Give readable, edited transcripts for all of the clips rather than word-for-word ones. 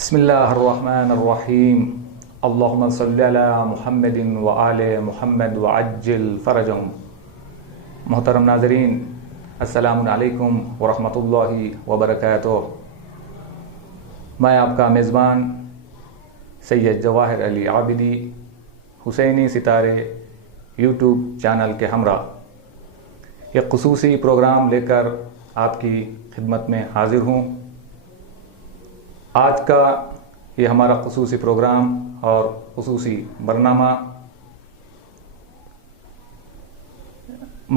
بسم اللہ الرحمن الرحیم اللہم صلی علی محمد وآل محمد وعجل فرجہم۔ محترم ناظرین، السلام علیکم ورحمۃ اللہ وبرکاتہ۔ میں آپ کا میزبان سید جواہر علی عابدی حسینی ستارے یوٹیوب چینل کے ہمراہ ایک خصوصی پروگرام لے کر آپ کی خدمت میں حاضر ہوں۔ آج کا یہ ہمارا خصوصی پروگرام اور خصوصی برنامہ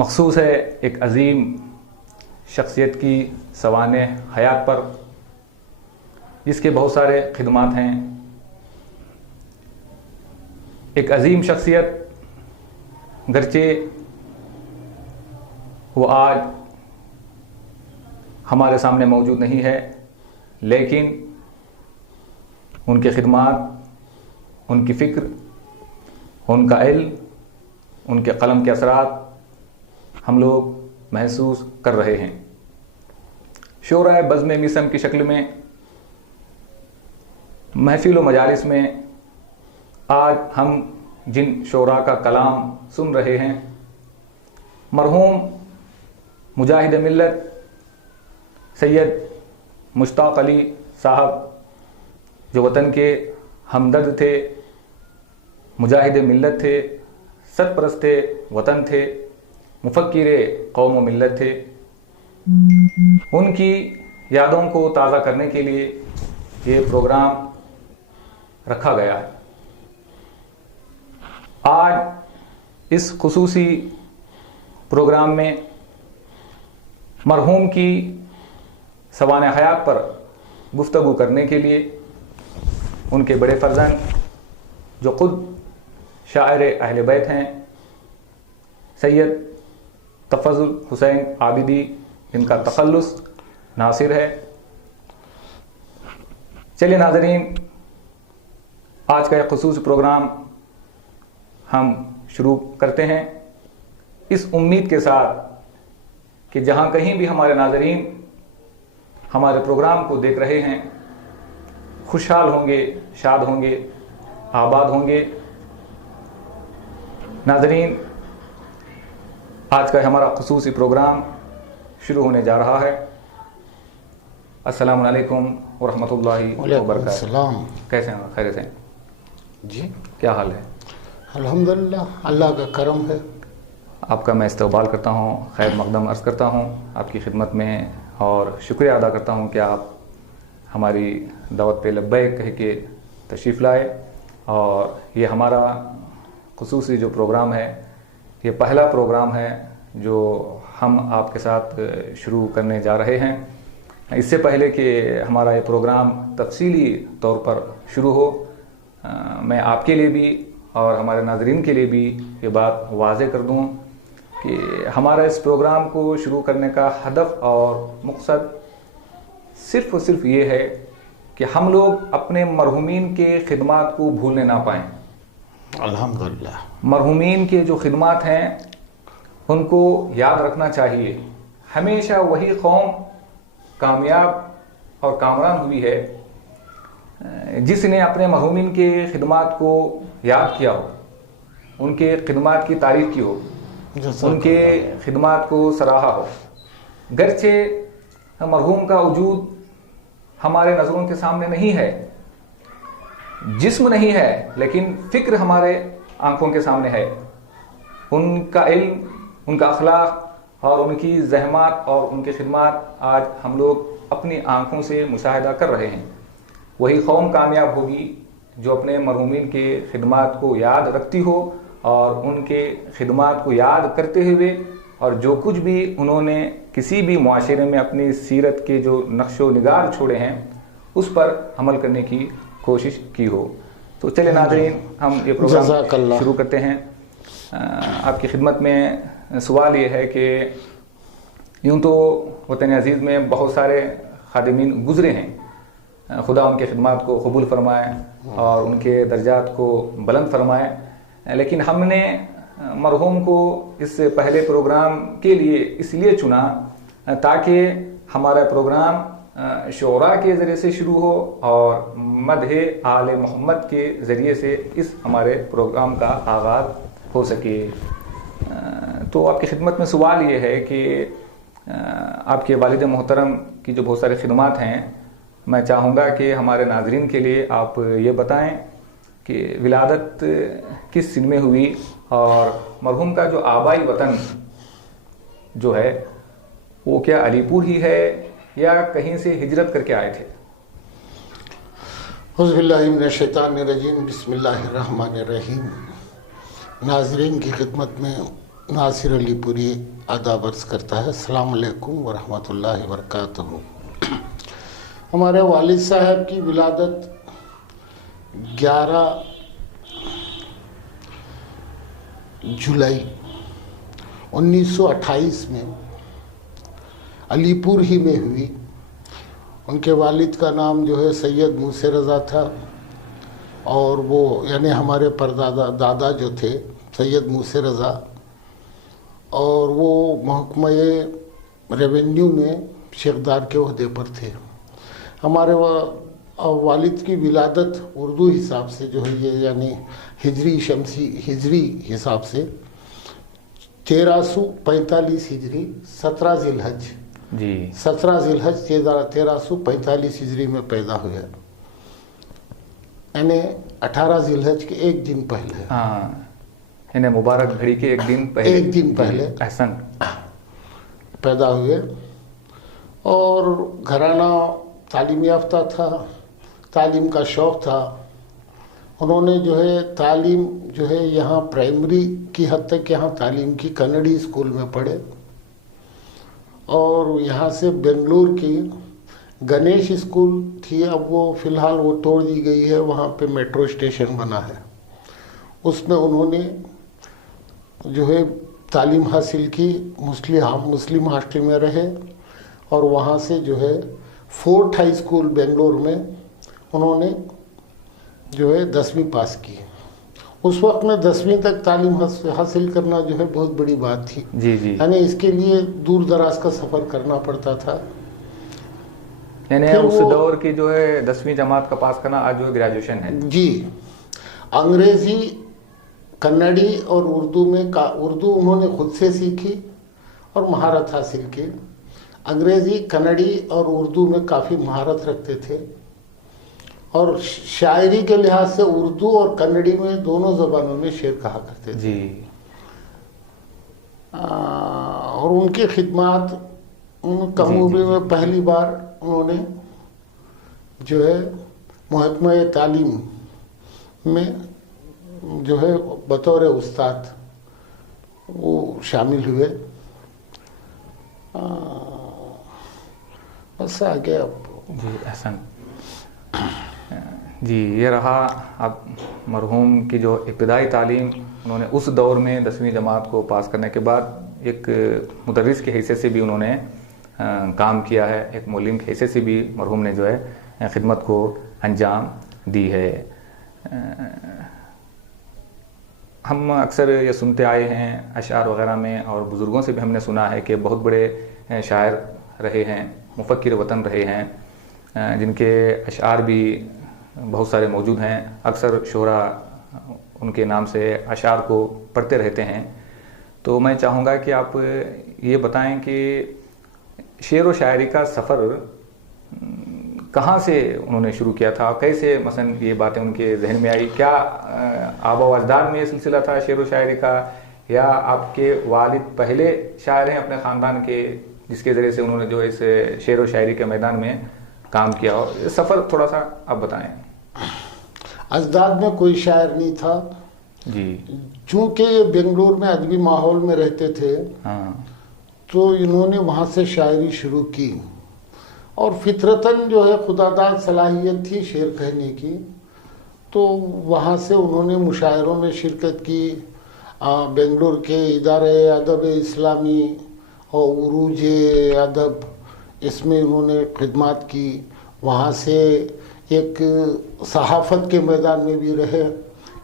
مخصوص ہے ایک عظیم شخصیت کی سوانح حیات پر، جس کے بہت سارے خدمات ہیں۔ ایک عظیم شخصیت گرچہ وہ آج ہمارے سامنے موجود نہیں ہے، لیکن ان کے خدمات، ان کی فکر، ان کا علم، ان کے قلم کے اثرات ہم لوگ محسوس کر رہے ہیں۔ شورائے بزم میسم کی شکل میں محفل و مجالس میں آج ہم جن شعراء کا کلام سن رہے ہیں، مرحوم مجاہد ملت سید مشتاق علی صاحب، جو وطن کے ہمدرد تھے، مجاہد ملت تھے، سرپرست تھے، وطن تھے، مفکر قوم و ملت تھے، ان کی یادوں کو تازہ کرنے کے لیے یہ پروگرام رکھا گیا ہے۔ آج اس خصوصی پروگرام میں مرحوم کی سوانح حیات پر گفتگو کرنے کے لیے ان کے بڑے فرزند، جو خود شاعر اہل بیت ہیں، سید تفضل حسین عابدی، جن کا تخلص ناصر ہے۔ چلیے ناظرین، آج کا ایک خصوصی پروگرام ہم شروع کرتے ہیں، اس امید کے ساتھ کہ جہاں کہیں بھی ہمارے ناظرین ہمارے پروگرام کو دیکھ رہے ہیں، خوشحال ہوں گے، شاد ہوں گے، آباد ہوں گے۔ ناظرین، آج کا ہمارا خصوصی پروگرام شروع ہونے جا رہا ہے۔ السلام علیکم ورحمۃ اللہ وبرکاتہ۔ السلام۔ کیسے ہیں؟ خیریت ہیں؟ جی، کیا حال ہے؟ الحمدللہ، اللہ کا کرم ہے۔ آپ کا میں استقبال کرتا ہوں، خیر مقدم عرض کرتا ہوں آپ کی خدمت میں، اور شکریہ ادا کرتا ہوں کہ آپ ہماری دعوت پہ لبیک کہہ کے تشریف لائے۔ اور یہ ہمارا خصوصی جو پروگرام ہے، یہ پہلا پروگرام ہے جو ہم آپ کے ساتھ شروع کرنے جا رہے ہیں۔ اس سے پہلے کہ ہمارا یہ پروگرام تفصیلی طور پر شروع ہو، میں آپ کے لیے بھی اور ہمارے ناظرین کے لیے بھی یہ بات واضح کر دوں کہ ہمارا اس پروگرام کو شروع کرنے کا ہدف اور مقصد صرف اور صرف یہ ہے کہ ہم لوگ اپنے مرحومین کے خدمات کو بھولنے نہ پائیں۔ الحمدللہ، مرحومین کے جو خدمات ہیں ان کو یاد رکھنا چاہیے۔ ہمیشہ وہی قوم کامیاب اور کامران ہوئی ہے جس نے اپنے مرحومین کے خدمات کو یاد کیا ہو، ان کے خدمات کی تعریف کی ہو، ان کے خدمات کو سراہا ہو۔ گرچہ مرحوم کا وجود ہمارے نظروں کے سامنے نہیں ہے، جسم نہیں ہے، لیکن فکر ہمارے آنکھوں کے سامنے ہے۔ ان کا علم، ان کا اخلاق اور ان کی زحمات اور ان کی خدمات آج ہم لوگ اپنی آنکھوں سے مشاہدہ کر رہے ہیں۔ وہی قوم کامیاب ہوگی جو اپنے مرحومین کے خدمات کو یاد رکھتی ہو، اور ان کے خدمات کو یاد کرتے ہوئے اور جو کچھ بھی انہوں نے کسی بھی معاشرے میں اپنی سیرت کے جو نقش و نگار چھوڑے ہیں اس پر عمل کرنے کی کوشش کی ہو۔ تو چلے ناظرین، ہم یہ پروگرام شروع کرتے ہیں۔ آپ کی خدمت میں سوال یہ ہے کہ یوں تو وطن عزیز میں بہت سارے خادمین گزرے ہیں، خدا ان کے خدمات کو قبول فرمائے اور ان کے درجات کو بلند فرمائے، لیکن ہم نے مرحوم کو اس پہلے پروگرام کے لیے اس لیے چنا تاکہ ہمارا پروگرام شعراء کے ذریعے سے شروع ہو اور مدح آل محمد کے ذریعے سے اس ہمارے پروگرام کا آغاز ہو سکے. تو آپ کی خدمت میں سوال یہ ہے کہ آپ کے والد محترم کی جو بہت ساری خدمات ہیں، میں چاہوں گا کہ ہمارے ناظرین کے لیے آپ یہ بتائیں کہ ولادت کس سن میں ہوئی اور مرحوم کا جو آبائی وطن جو ہے وہ کیا علی پور ہی ہے یا کہیں سے ہجرت کر کے آئے تھے؟ اعوذ باللہ من الشیطان الرجیم، بسم اللہ الرحمن الرحیم. ناظرین کی خدمت میں ناصر علی پوری آداب عرض کرتا ہے. السلام علیکم ورحمۃ اللہ وبرکاتہ. ہمارے والد صاحب کی ولادت 11 جولائی 1928 میں علی پور ہی میں ہوئی. ان کے والد کا نام جو ہے سید موسی رضا تھا، اور وہ یعنی ہمارے پردادا دادا جو تھے سید موسی رضا، اور وہ محکمہ ریونیو میں شیخدار کے عہدے پر تھے. ہمارے والد کی ولادت اردو حساب سے جو ہے یہ یعنی ہجری شمسی ہجری حساب سے 1345 ہجری 17 ذی الحج 17 ذی الحج 1345 ہجری میں پیدا ہوئے، یعنی 18 ذی الحج کے ایک دن پہلے. یعنی مبارک گھڑی کے ایک دن پہلے احسن پیدا ہوئے. اور گھرانہ تعلیم یافتہ تھا، تعلیم کا شوق تھا. انہوں نے جو ہے تعلیم جو ہے یہاں پرائمری کی حد تک یہاں تعلیم کی کنڑی اسکول میں پڑھے، اور یہاں سے بنگلور کی گنیش اسکول تھی، اب وہ فی الحال وہ توڑ دی گئی ہے، وہاں پہ میٹرو اسٹیشن بنا ہے. اس میں انہوں نے جو ہے تعلیم حاصل کی. مسلم ہاسٹل میں رہے، اور وہاں سے جو ہے فورٹ ہائی اسکول بنگلور میں انہوں نے جو ہے 10ویں پاس کی. اس وقت میں 10ویں تک تعلیم حاصل کرنا جو ہے بہت بڑی بات تھی. یعنی اس کے لیے دور دراز کا سفر کرنا پڑتا تھا. یعنی اس دور کی جو ہے 10ویں جماعت کا پاس کرنا آج جو گریجویشن ہے. جی، انگریزی، کنڑی اور اردو میں اردو انہوں نے خود سے سیکھی اور مہارت حاصل کی. انگریزی، کنڑی اور اردو میں کافی مہارت رکھتے تھے، اور شاعری کے لحاظ سے اردو اور کنڑی میں دونوں زبانوں میں شعر کہا کرتے تھے. اور ان کی خدمات کم عمری میں پہلی بار انہوں نے جو ہے محکمہ تعلیم میں جو ہے بطور استاد وہ شامل ہوئے. بس آگے اب احسن جی، یہ رہا اب مرحوم کی جو ابتدائی تعلیم انہوں نے اس دور میں 10ویں جماعت کو پاس کرنے کے بعد ایک مدرس کی حیثیت سے بھی انہوں نے کام کیا ہے، ایک معلم کی حیثیت سے بھی مرحوم نے جو ہے خدمت کو انجام دی ہے. ہم اکثر یہ سنتے آئے ہیں اشعار وغیرہ میں، اور بزرگوں سے بھی ہم نے سنا ہے کہ بہت بڑے شاعر رہے ہیں، مفکر وطن رہے ہیں، جن کے اشعار بھی بہت سارے موجود ہیں. اکثر شعراء ان کے نام سے اشعار کو پڑھتے رہتے ہیں. تو میں چاہوں گا کہ آپ یہ بتائیں کہ شعر و شاعری کا سفر کہاں سے انہوں نے شروع کیا تھا، کیسے مثلا یہ باتیں ان کے ذہن میں آئی؟ کیا آبا و اجداد میں یہ سلسلہ تھا شعر و شاعری کا، یا آپ کے والد پہلے شاعر ہیں اپنے خاندان کے جس کے ذریعے سے انہوں نے جو اس شعر و شاعری کے میدان میں کام کیا ہو؟ سفر تھوڑا سا آپ بتائیں. اجداد میں کوئی شاعر نہیں تھا جی، چونکہ بنگلور میں ادبی ماحول میں رہتے تھے تو انہوں نے وہاں سے شاعری شروع کی، اور فطرتاً جو ہے خدا داد صلاحیت تھی شعر کہنے کی. تو وہاں سے انہوں نے مشاعروں میں شرکت کی. بنگلور کے ادارہ ادب اسلامی اور عروج ادب اس میں انہوں نے خدمات کی. وہاں سے ایک صحافت کے میدان میں بھی رہے.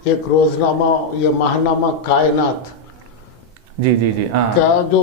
ایک روزنامہ یا ماہنامہ کائنات جی کا جو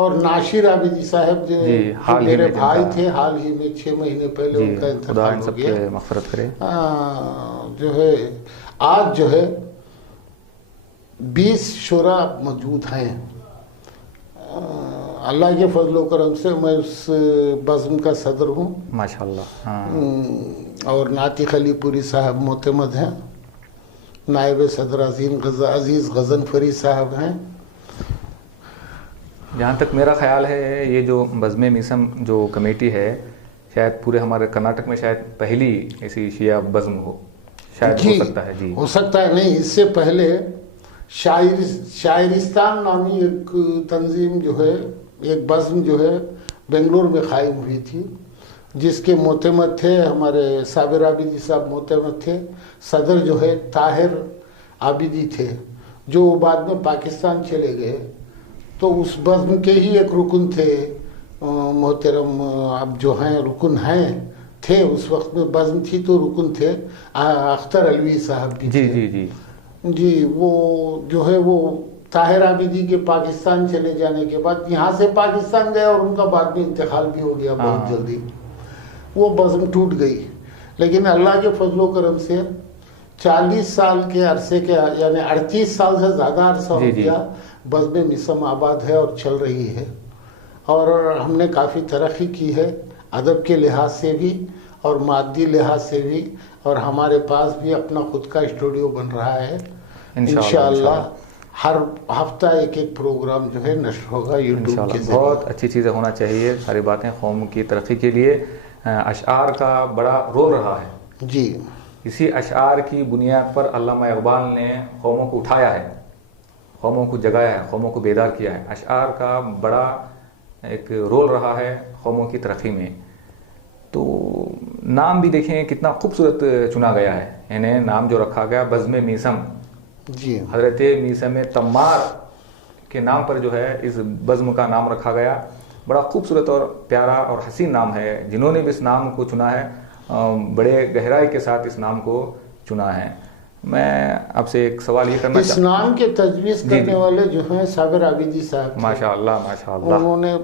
اور ناشر عابدی صاحب جو میرے بھائی تھے، حال ہی میں 6 مہینے پہلے ان کا انتقال ہو گیا، مغفرت کرے. جو ہے آج جو ہے 20 شعراء موجود ہیں. اللہ کے فضل و کرم سے میں اس بزم کا صدر ہوں ماشاءاللہ. اور ناطق علی پوری صاحب معتمد ہیں، نائب صدر عزیز غضنفری صاحب ہیں. جہاں تک میرا خیال ہے یہ جو بزم میسم جو کمیٹی ہے شاید پورے ہمارے کرناٹک میں شاید پہلی ایسی شیعہ بزم ہو، شاید ہو سکتا ہے. جی ہو سکتا ہے. نہیں، اس سے پہلے شاعرستان نامی ایک تنظیم جو ہے، ایک بزم جو ہے بنگلور میں قائم ہوئی تھی، جس کے معتمد تھے ہمارے صابر عابدی صاحب معتمد تھے. صدر جو ہے طاہر عابدی تھے، جو بعد میں پاکستان چلے گئے. تو اس بزم کے ہی ایک رکن تھے محترم، اب جو ہیں رکن ہیں، تھے اس وقت میں بزم تھی تو رکن تھے اختر علوی صاحب بھی. جی جی جی جی وہ جو ہے وہ طاہر عابدی کے پاکستان چلے جانے کے بعد یہاں سے پاکستان گئے اور ان کا بعد میں انتقال بھی ہو گیا بہت جلدی. وہ بزم ٹوٹ گئی. لیکن اللہ کے فضل و کرم سے 40 سال کے عرصے کے، یعنی 38 سال سے زیادہ عرصہ ہو گیا بزم میسم آباد ہے اور چل رہی ہے. اور ہم نے کافی ترقی کی ہے ادب کے لحاظ سے بھی اور مادی لحاظ سے بھی، اور ہمارے پاس بھی اپنا خود کا اسٹوڈیو بن رہا ہے. انشاءاللہ ہر ہفتہ ایک پروگرام جو ہے نشر ہوگا یوٹیوب کے ذریعے. بہت اچھی چیزیں ہونا چاہیے، ساری باتیں قوم کی ترقی کے لیے. اشعار کا بڑا رول رہا ہے. جی اسی اشعار کی بنیاد پر علامہ اقبال نے قوموں کو اٹھایا ہے، قوموں کو جگایا ہے، قوموں کو بیدار کیا ہے. اشعار کا بڑا ایک رول رہا ہے قوموں کی ترقی میں. تو نام بھی دیکھیں کتنا خوبصورت چنا گیا ہے، یعنی نام جو رکھا گیا بزم میسم، جی حضرت میسم تمار کے نام پر جو ہے اس بزم کا نام رکھا گیا. بڑا خوبصورت اور پیارا اور حسین نام ہے. جنہوں نے بھی اس نام کو چنا ہے بڑے گہرائی کے ساتھ اس نام کو چنا ہے. میں آپ سے ایک سوال یہ کرنا اس نام کے تجویز کرنے والے جو ہیں صابر عابدی صاحب، ماشاء اللہ ماشاء اللہ، انہوں نے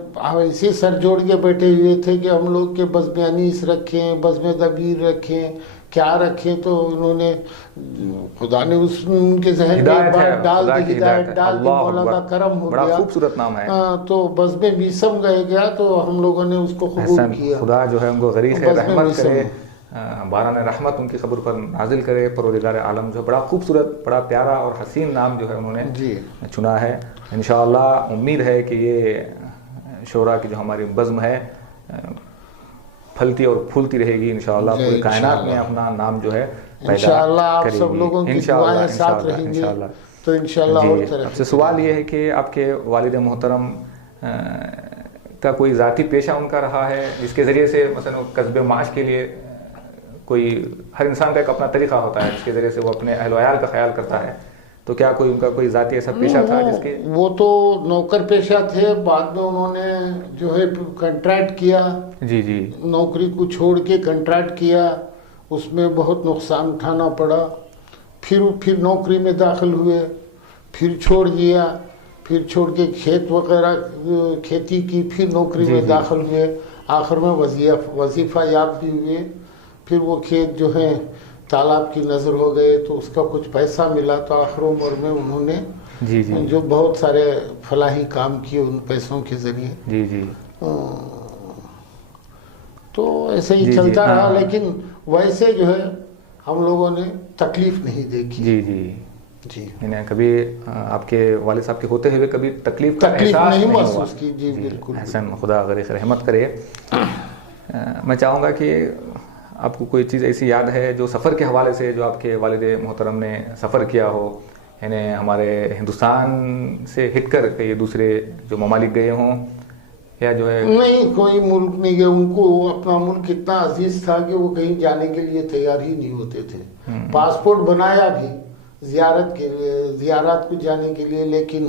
اسی سر جوڑ کے بیٹھے ہوئے تھے کہ ہم لوگ کے بزم انیس رکھیں، بزم دبیر رکھیں، کیا رکھیں. تو انہوں نے خدا نے ان کے ذہن میں ایک بات ڈال دی، ہدایت ڈال دی، مولا کا کرم ہو گیا. بڑا خوبصورت نام ہے. تو بزم میسم گیا تو ہم لوگوں نے اس کو قبول کیا. خدا جو ہے ان کو غریق رحمت کرے، باران رحمت ان کی قبر پر نازل کرے. پروردگار عالم جو بڑا خوبصورت، بڑا پیارا اور حسین نام جو ہے انہوں نے چنا ہے. انشاءاللہ امید ہے کہ یہ شعراء کی جو ہماری بزم ہے پھلتی اور پھولتی رہے گی انشاءاللہ. پوری کائنات میں اپنا نام جو ہے انشاءاللہ آپ سب لوگوں کی دعائیں ساتھ رہیں گی تو انشاءاللہ اور طرح. اب سے سوال یہ ہے کہ آپ کے والد محترم کا کوئی ذاتی پیشہ ان کا رہا ہے جس کے ذریعے سے مثلا کسب معاش کے لیے کوئی، ہر انسان کا ایک اپنا طریقہ ہوتا ہے جس کے ذریعے سے وہ اپنے اہل و عیال کا خیال کرتا ہے، تو کیا کوئی ان کا کوئی ذاتی ایسا پیشہ تھا جس کے؟ وہ تو نوکر پیشہ تھے، بعد میں انہوں نے جو ہے کنٹریکٹ کیا. جی جی نوکری کو چھوڑ کے کنٹریکٹ کیا، اس میں بہت نقصان اٹھانا پڑا. پھر نوکری میں داخل ہوئے، پھر چھوڑ دیا، پھر چھوڑ کے کھیت وغیرہ کھیتی کی، پھر نوکری میں داخل ہوئے، آخر میں وظیفہ یاب بھی ہوئے. پھر وہ کھیت جو ہے تالاب کی نظر ہو گئے تو اس کا کچھ پیسہ ملا تو آخر عمر میں انہوں نے جو بہت سارے فلاحی کام کیے ان پیسوں کے ذریعے. جی جی تو ایسے ہی چلتا رہا. لیکن ویسے جو ہے ہم لوگوں نے تکلیف نہیں دیکھی. جی جی جی یعنی کبھی آپ کے والد صاحب کے ہوتے ہوئے کبھی تکلیف کا احساس نہیں محسوس کی. جی بالکل احسن، خدا غریق رحمت کرے. میں چاہوں گا کہ آپ کو کوئی چیز ایسی یاد ہے جو سفر کے حوالے سے جو آپ کے والد محترم نے سفر کیا ہو، یعنی ہمارے ہندوستان سے ہٹ کر کئی دوسرے جو ممالک گئے ہوں، یا جو ہے؟ نہیں، کوئی ملک نہیں گئے. ان کو اپنا ملک اتنا عزیز تھا کہ وہ کہیں جانے کے لیے تیار ہی نہیں ہوتے تھے. پاسپورٹ بنایا بھی زیارت کو جانے کے لیے، لیکن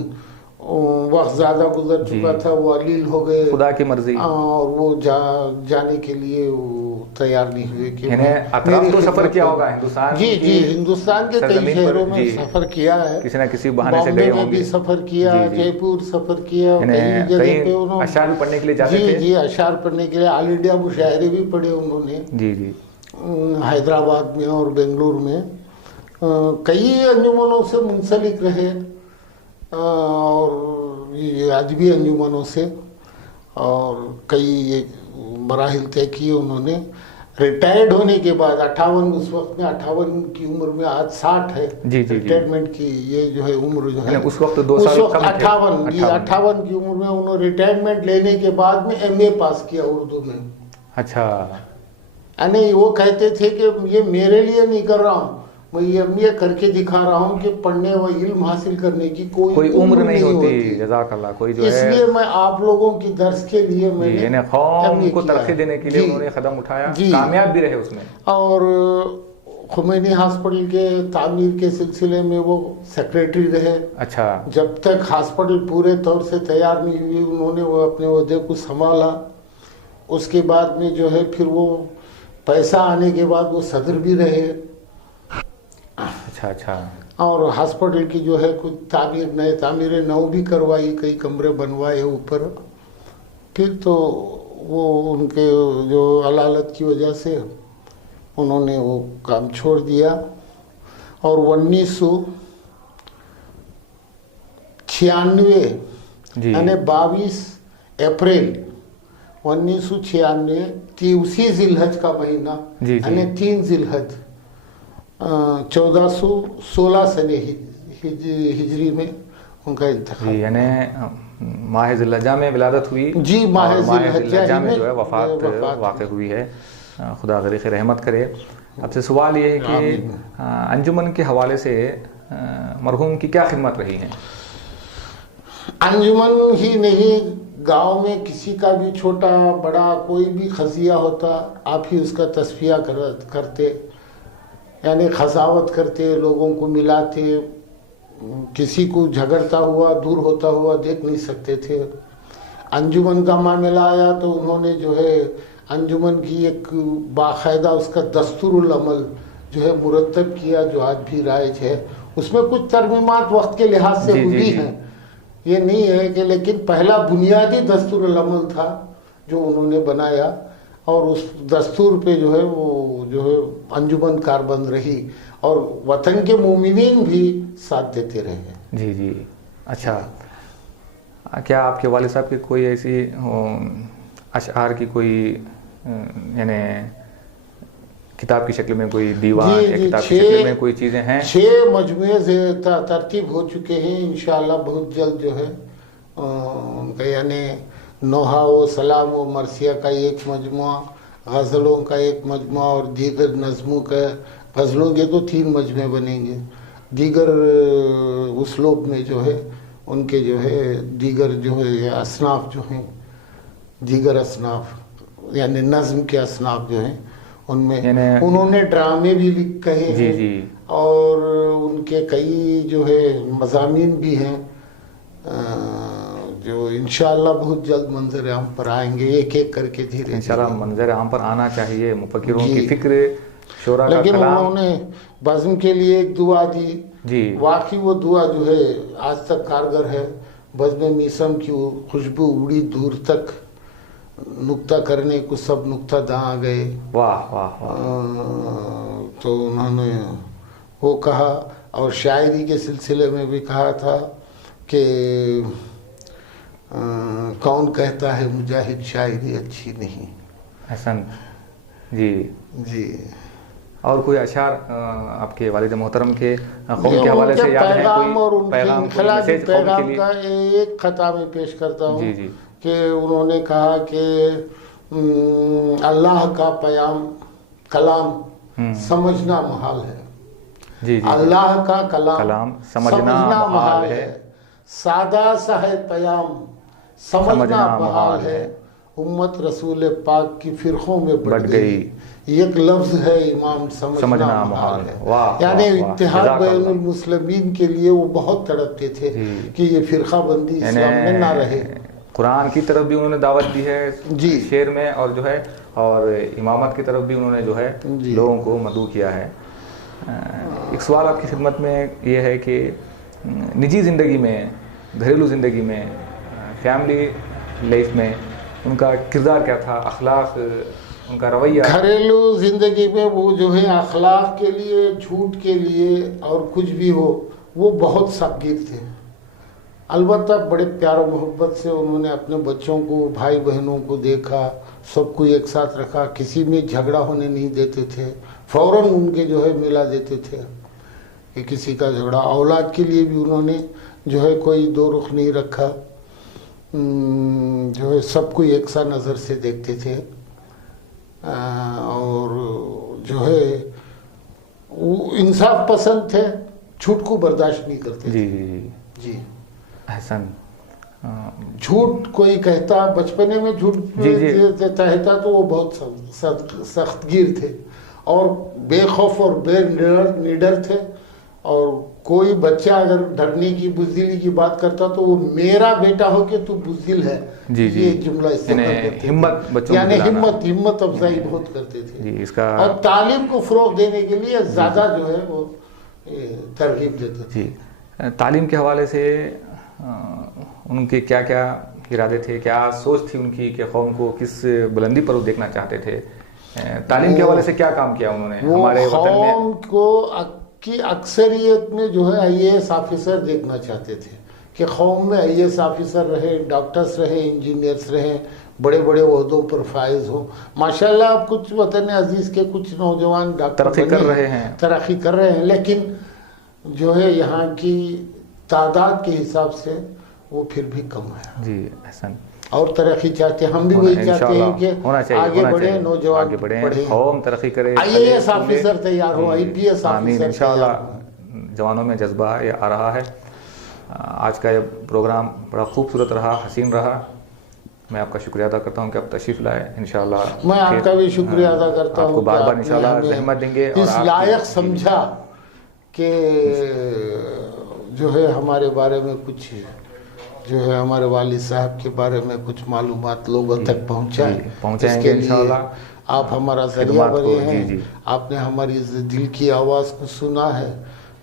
وقت زیادہ گزر چکا تھا، وہ علیل ہو گئے، خدا کی مرضی، اور وہ جانے کے لیے وہ تیار نہیں ہوئے کہ اطراف تو سفر کیا ہوگا ہندوستان، جی ہندوستان کے کئی شہروں میں سفر کیا ہے، کسی نہ کسی بہانے سے گئے ہوں گے، بھی سفر کیا، جے پور سفر کیا، کئی جگہ پہ انہوں نے اشعار پڑھنے کے لیے جاتے تھے، جی اشعار پڑھنے کے لیے آل انڈیا مشاعرے بھی پڑھے انہوں نے، جی حیدرآباد میں اور بنگلور میں کئی انجمنوں سے منسلک رہے، اور ادبی انجمنوں سے، اور کئی مراحل طے کیے انہوں نے۔ ریٹائرڈ ہونے کے بعد 58 اس وقت میں 58 کی عمر میں، آج 60 ہے ریٹائرمنٹ کی، یہ جو ہے عمر جو ہے اس وقت 2 سال کم تھے، 58 کی عمر میں انہوں نے ریٹائرمنٹ لینے کے بعد میں MA پاس کیا اردو میں۔ اچھا، یعنی وہ کہتے تھے کہ یہ میرے لیے نہیں کر رہا ہوں، میں یہ کر کے دکھا رہا ہوں کہ پڑھنے و علم حاصل کرنے کی کوئی عمر نہیں ہوتی، جزاک اللہ، کوئی جو ہے، اس لیے میں آپ لوگوں کی درس کے لیے میں نے قوم کو ترقی دینے کے لیے انہوں نے قدم اٹھایا، کامیاب بھی رہے اس میں، اور خمینی ہاسپٹل کے تعمیر کے سلسلے میں وہ سیکریٹری رہے۔ اچھا، جب تک ہاسپٹل پورے طور سے تیار نہیں ہوئی انہوں نے وہ اپنے عہدے کو سنبھالا، اس کے بعد میں جو ہے پھر وہ پیسہ آنے کے بعد وہ صدر بھی رہے۔ اچھا، اور ہاسپٹل کی جو ہے کچھ تعمیر نو بھی کروائی، کئی کمرے بنوائے اوپر۔ پھر تو وہ ان کے جو علالت کی وجہ سے انہوں نے وہ کام چھوڑ دیا، اور 1996 یعنی 22 اپریل 1996 اسی ذی الحج کا مہینہ، یعنی 3 ذی الحج 1416 سنے ہجری میں ان کا انتقال، یعنی ماہ ذی الحجہ میں ولادت ہوئی، جی ماہ ذی الحجہ میں جو ہے وفات واقع ہوئی ہے، خدا غریق رحمت کرے۔ اب سے سوال یہ ہے کہ انجمن کے حوالے سے مرحوم کی کیا خدمت رہی ہیں؟ انجمن ہی نہیں، گاؤں میں کسی کا بھی چھوٹا بڑا کوئی بھی خزیہ ہوتا، آپ ہی اس کا تصفیہ کرتے، یعنی خزاوت کرتے، لوگوں کو ملاتے، کسی کو جھگڑتا ہوا دور ہوتا ہوا دیکھ نہیں سکتے تھے۔ انجمن کا معاملہ آیا تو انہوں نے جو ہے انجمن کی ایک باقاعدہ اس کا دستور العمل جو ہے مرتب کیا، جو آج بھی رائج ہے۔ اس میں کچھ ترمیمات وقت کے لحاظ سے ہوئی ہیں، یہ نہیں ہے کہ، لیکن پہلا بنیادی دستور العمل تھا جو انہوں نے بنایا، اور اس دستور پہ جو ہے وہ جو ہے انجمن کاربند رہی، اور وطن کے مومنین بھی ساتھ دیتے رہے۔ جی اچھا، کیا آپ کے والد صاحب کی کوئی ایسی اشعار کی کوئی یعنی کتاب کی شکل میں کوئی دیوان یا کتاب کی شکل میں کوئی چیزیں ہیں؟ 6 مجموعے ترتیب ہو چکے ہیں، انشاءاللہ بہت جلد جو ہے ان کا، یعنی نوحہ و سلام و مرثیہ کا ایک مجموعہ، غزلوں کا ایک مجموعہ، اور دیگر نظموں کا، غزلوں کے تو 3 مجموعے بنیں گے، دیگر اسلوب میں جو ہے ان کے جو ہے دیگر جو ہے اصناف جو ہیں، دیگر اصناف یعنی نظم کے اصناف جو ہیں، ان میں انہوں نے ڈرامے بھی کہے ہیں، اور ان کے کئی جو ہے مضامین بھی ہیں جو انشاءاللہ بہت جلد منظر عام پر آئیں گے، ایک ایک کر کے دھیرے انشاءاللہ منظر عام پر آنا چاہیے، مفکروں کی فکر، شعراء کا لیکن کلام۔ انہوں نے بزم کے لیے ایک دعا دی، واقعی وہ دعا جو ہے آج تک کارگر ہے، بزم میسم کی خوشبو اڑی دور تک، نکتہ کرنے کو سب نکتہ داں گئے۔ واہ واہ واہ۔ تو انہوں نے وہ کہا، اور شاعری کے سلسلے میں بھی کہا تھا کہ کون کہتا ہے مجاہد شاعری اچھی نہیں۔ حسن جی۔ اور کوئی اشعار آپ کے والد محترم کے قوم کے حوالے سے یاد ہے؟ کوئی پیغام کا ایک خطا میں پیش کرتا ہوں کہ انہوں نے کہا کہ اللہ کا کلام سمجھنا محال ہے، اللہ کا کلام سمجھنا محال ہے، سادہ سا ہے پیام سمجھنا محال ہے، امت رسول پاک کی فرقوں میں بٹ گئی، ایک لفظ ہے امام سمجھنا محال ہے. یعنی اتحاد بین المسلمین کے لیے وہ بہت تڑپتے تھے کہ یہ فرقہ بندی اسلام میں نہ رہے. قرآن کی طرف بھی انہوں نے دعوت دی ہے جی شعر میں، اور جو ہے اور امامت کی طرف بھی انہوں نے جو ہے لوگوں کو مدعو کیا ہے. ایک سوال آپ کی خدمت میں یہ ہے کہ نجی زندگی میں، گھریلو زندگی میں، فیملی لائف میں ان کا کردار کیا تھا، اخلاق، ان کا رویہ؟ گھریلو زندگی میں وہ جو ہے اخلاق کے لیے، جھوٹ کے لیے اور کچھ بھی ہو وہ بہت سخت گیر تھے. البتہ بڑے پیار و محبت سے انہوں نے اپنے بچوں کو، بھائی بہنوں کو دیکھا، سب کو ایک ساتھ رکھا، کسی میں جھگڑا ہونے نہیں دیتے تھے. فوراً ان کے جو ہے ملا دیتے تھے کہ کسی کا جھگڑا. اولاد کے لیے بھی انہوں نے جو ہے کوئی دو رخ نہیں رکھا، جو ہے سب کو ایک سا نظر سے دیکھتے تھے. اور جو ہے وہ انصاف پسند تھے، جھوٹ کو برداشت نہیں کرتے تھے. جی احسن. جھوٹ کوئی کہتا، بچپنے میں جھوٹ کہتا تو وہ بہت سخت گیر تھے اور بے خوف اور بے نڈر تھے. اور کوئی بچہ اگر ڈرنے کی، بزدلی کی بات کرتا تو وہ میرا بیٹا ہو کہ تو بزدل ہے، یہ جملہ استعمال کرتے تھے. یعنی ہمت افزائی بہت کرتے تھے اور تعلیم کو فروغ دینے کے لیے زیادہ جو ہے وہ ترغیب دیتے تھے. تعلیم کے حوالے سے ان کے کیا کیا ارادے تھے، کیا سوچ تھی ان کی کہ قوم کو کس بلندی پر وہ دیکھنا چاہتے تھے؟ تعلیم کے حوالے سے کیا کام کیا انہوں نے ہمارے وطن میں؟ قوم کو کی اکثریت میں جو ہے آئی اے ایس آفیسر دیکھنا چاہتے تھے کہ قوم میں آئی اے ایس آفیسر رہے، ڈاکٹرز رہے، انجینئرز رہے، بڑے بڑے عہدوں پر فائز ہوں. ماشاءاللہ اب کچھ وطن عزیز کے کچھ نوجوان ڈاکٹر ترقی کر رہے ہیں، لیکن جو ہے یہاں کی تعداد کے حساب سے وہ پھر بھی کم ہے. جی احسن. اور ترقی چاہتے ہیں، ہم بھی وہی چاہتے ہیں کہ آگے بڑھے، نوجوان بڑھیں، قوم ترقی کرے، آئی اے ایس آفیسر تیار ہو، آئی پی ایس آفیسر. انشاءاللہ جوانوں میں جذبہ یہ آ رہا ہے. آج کا یہ پروگرام بڑا خوبصورت رہا، حسین رہا. میں آپ کا شکریہ ادا کرتا ہوں کہ آپ تشریف لائے. انشاءاللہ میں آپ کا بھی شکریہ ادا کرتا ہوں آپ کو بار بار انشاءاللہ زحمت دیں گے. اس لائق سمجھا کہ جو ہے ہمارے بارے میں کچھ، جو ہے ہمارے والد صاحب کے بارے میں کچھ معلومات لوگوں تک پہنچائیں گے انشاءاللہ. آپ ہمارا ذریعہ بنے ہیں، آپ نے ہماری دل کی آواز کو سنا ہے،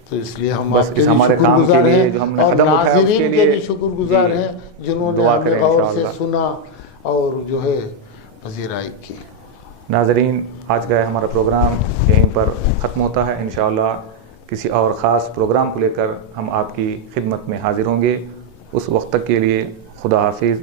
تو اس لیے ہم آپ کے بھی شکر گزار ہیں اور ناظرین کے بھی شکر گزار ہیں جنہوں نے ہمیں غور سے سنا اور جو ہے پذیرائی کی. ناظرین، آج کا ہمارا پروگرام یہیں پر ختم ہوتا ہے. انشاءاللہ کسی اور خاص پروگرام کو لے کر ہم آپ کی خدمت میں حاضر ہوں گے. اس وقت تک کے لیے خدا حافظ.